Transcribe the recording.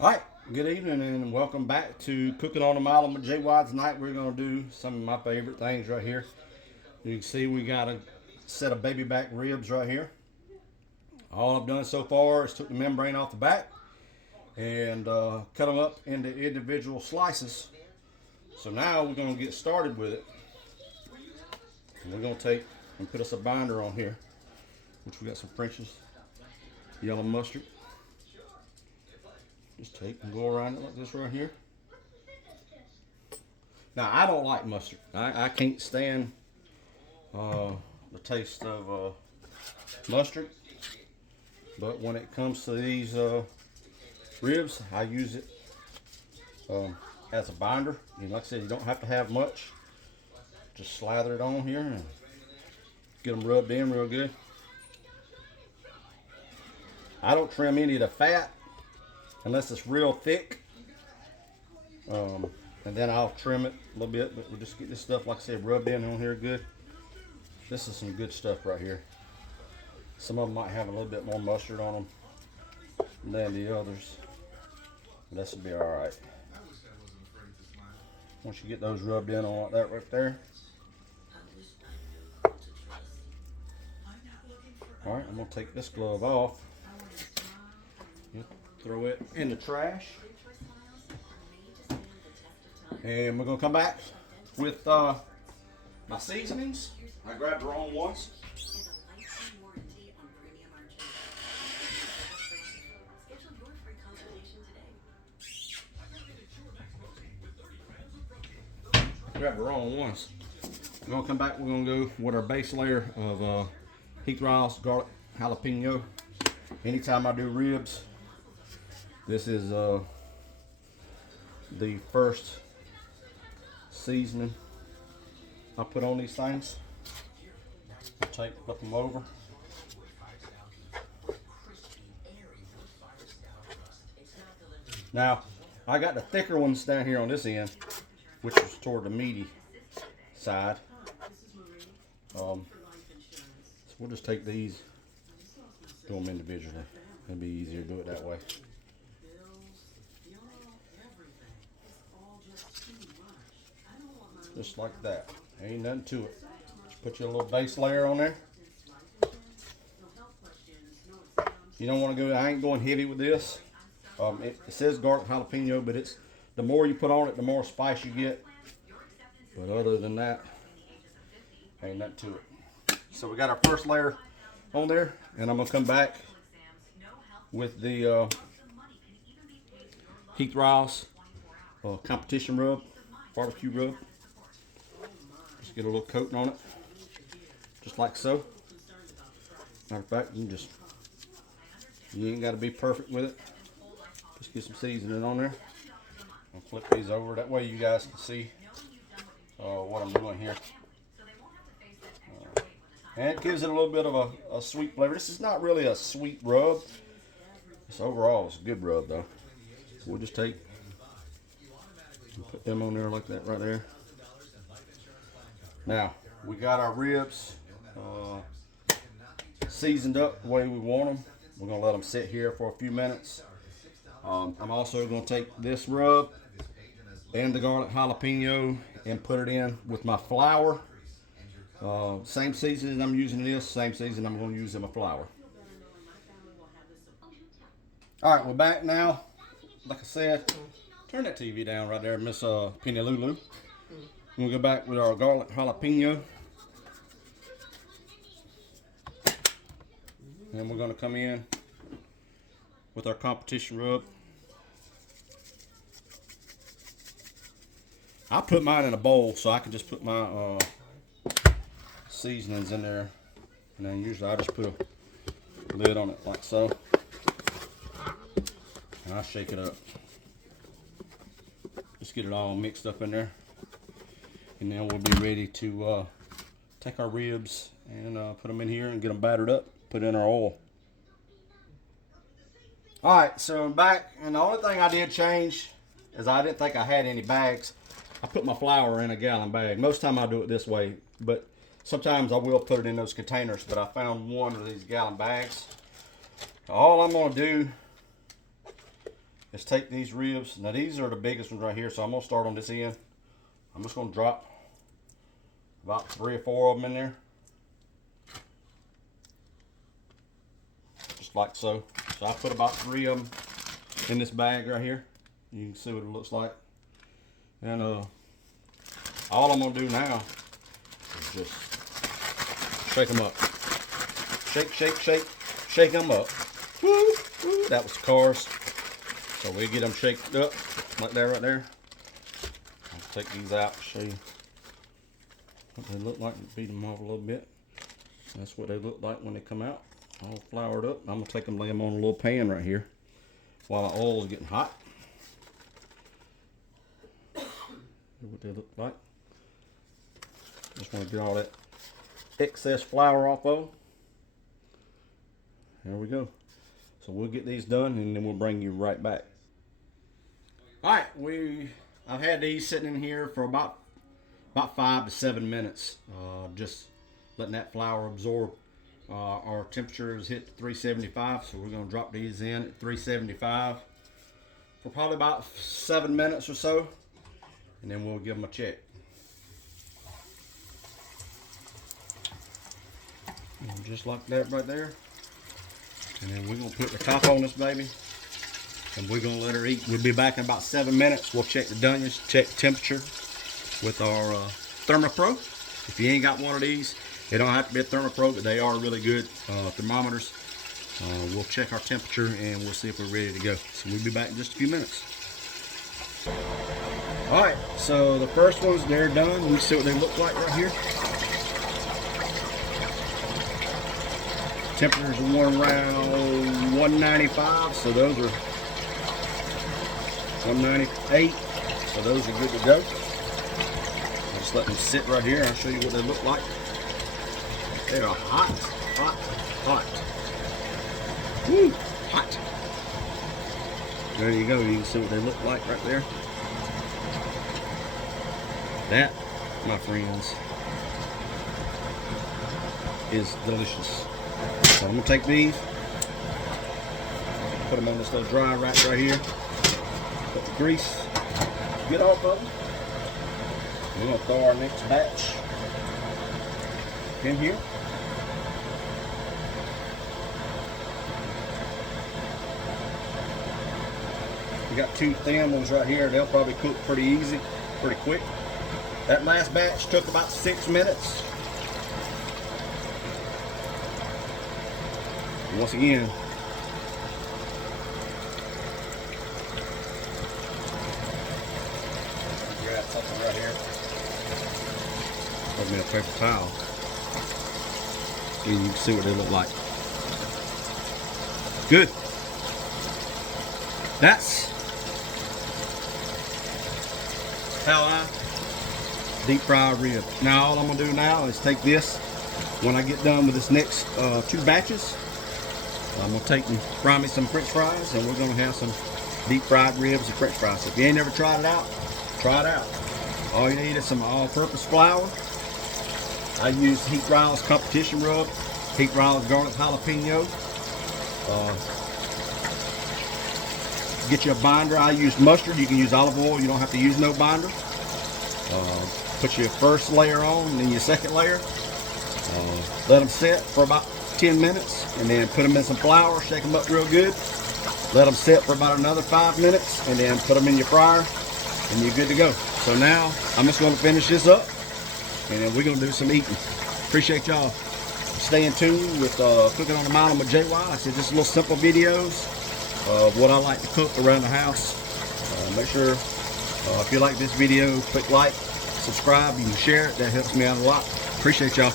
All right, good evening and welcome back to Cooking on a Mile with JY. Tonight we're going to do some of my favorite things right here. You can see we got a set of baby back ribs right here. All I've done so far is took the membrane off the back and cut them up into individual slices. So now we're going to get started with it. And we're going to take and put us a binder on here, which we got some French's yellow mustard. Just take and go around it like this right here. Now I don't like mustard. I can't stand the taste of mustard. But when it comes to these ribs, I use it as a binder. And like I said, you don't have to have much. Just slather it on here and get them rubbed in real good. I don't trim any of the fat unless it's real thick. And then I'll trim it a little bit, but we'll just get this stuff, like I said, rubbed in on here good. This is some good stuff right here. Some of them might have a little bit more mustard on them than the others. But this will be all right. Once you get those rubbed in on like that right there. All right, I'm gonna take this glove off. Throw it in the trash. And we're gonna come back with my seasonings. I grabbed the wrong ones. Grab the wrong ones. We're gonna come back. We're gonna go with our base layer of heath rice, garlic, jalapeno. Anytime I do ribs, this is the first seasoning I put on these things. I'll flip them over. Now, I got the thicker ones down here on this end, which is toward the meaty side. So we'll just take these, do them individually. It'll be easier to do it that way. Just like that. Ain't nothing to it. Just put your little base layer on there. You don't want to go, I ain't going heavy with this. It says garlic jalapeno, but it's the more you put on it, the more spice you get. But other than that, ain't nothing to it. So we got our first layer on there, and I'm gonna come back with the heath rice competition rub, barbecue rub. Just get a little coating on it, just like so. Matter of fact, you ain't got to be perfect with it. Just get some seasoning on there. I'll flip these over. That way you guys can see what I'm doing here. And it gives it a little bit of a sweet flavor. This is not really a sweet rub. This overall is a good rub though. So we'll just take and put them on there like that right there. Now, we got our ribs seasoned up the way we want them. We're going to let them sit here for a few minutes. I'm also going to take this rub and the garlic jalapeno and put it in with my flour. Same seasoning I'm using this, same seasoning I'm going to use in my flour. All right, we're back now. Like I said, turn that TV down right there, Miss Penny Lulu. We'll go back with our garlic jalapeno. And we're going to come in with our competition rub. I put mine in a bowl so I can just put my seasonings in there. And then usually I just put a lid on it like so. And I shake it up. Just get it all mixed up in there. And then we'll be ready to take our ribs and put them in here and get them battered up, put in our oil. All right, so I'm back, and the only thing I did change is I didn't think I had any bags. I put my flour in a gallon bag. Most time I do it this way, but sometimes I will put it in those containers, but I found one of these gallon bags. All I'm gonna do Let's take these ribs. Now these are the biggest ones right here, so I'm gonna start on this end. I'm just gonna drop about 3 or 4 of them in there. Just like so. So I put about 3 of them in this bag right here. You can see what it looks like. And all I'm gonna do now is just shake them up. Shake, shake, shake, shake them up. Woo, woo. That was cars. So we get them shaked up like that right there. I'll take these out, show you what they look like, beat them off a little bit. That's what they look like when they come out, all floured up. I'm gonna take them, lay them on a little pan right here while the oil is getting hot. See what they look like. Just want to get all that excess flour off of them. There we go. So we'll get these done and then we'll bring you right back. All right, I've had these sitting in here for about 5 to 7 minutes, just letting that flour absorb. Our temperature is hit 375, so we're going to drop these in at 375 for probably about 7 minutes or so, and then we'll give them a check. And just like that right there. And then we're going to put the top on this baby, and we're going to let her eat. We'll be back in about 7 minutes. We'll check the Dunnions, check the temperature with our Thermopro. If you ain't got one of these, they don't have to be a Thermopro, but they are really good thermometers. We'll check our temperature and we'll see if we're ready to go. So we'll be back in just a few minutes. All right, so the first ones, they're done. We see what they look like right here. Temperatures are warm around 195, so those are 198, so those are good to go. I'll just let them sit right here and I'll show you what they look like. They are hot, hot, hot. Woo, hot. There you go, you can see what they look like right there. That, my friends, is delicious. So I'm going to take these, put them on this little dry rack right here, put the grease, get off of them. We're going to throw our next batch in here. We got 2 thin ones right here. They'll probably cook pretty easy, pretty quick. That last batch took about 6 minutes. Once again, grab something right here. Put me a paper towel. And you can see what they look like. Good. That's how I deep fry a rib. Now all I'm gonna do now is take this. When I get done with this next 2 batches, I'm going to take and fry me some french fries, and we're going to have some deep fried ribs and french fries. So if you ain't never tried it out, try it out. All you need is some all-purpose flour. I use Heat Riles Competition Rub, Heat Riles Garlic Jalapeno. Get you a binder. I use mustard. You can use olive oil. You don't have to use no binder. Put your first layer on, and then your second layer. Let them set for about 10 minutes, and then put them in some flour, shake them up real good, let them sit for about another 5 minutes, and then put them in your fryer, and you're good to go. So now I'm just going to finish this up, and then we're going to do some eating. Appreciate y'all staying tuned with Cooking on a Mile with JY. I said just little simple videos of what I like to cook around the house. Make sure if you like this video, click like, subscribe, you can share it. That helps me out a lot. Appreciate y'all.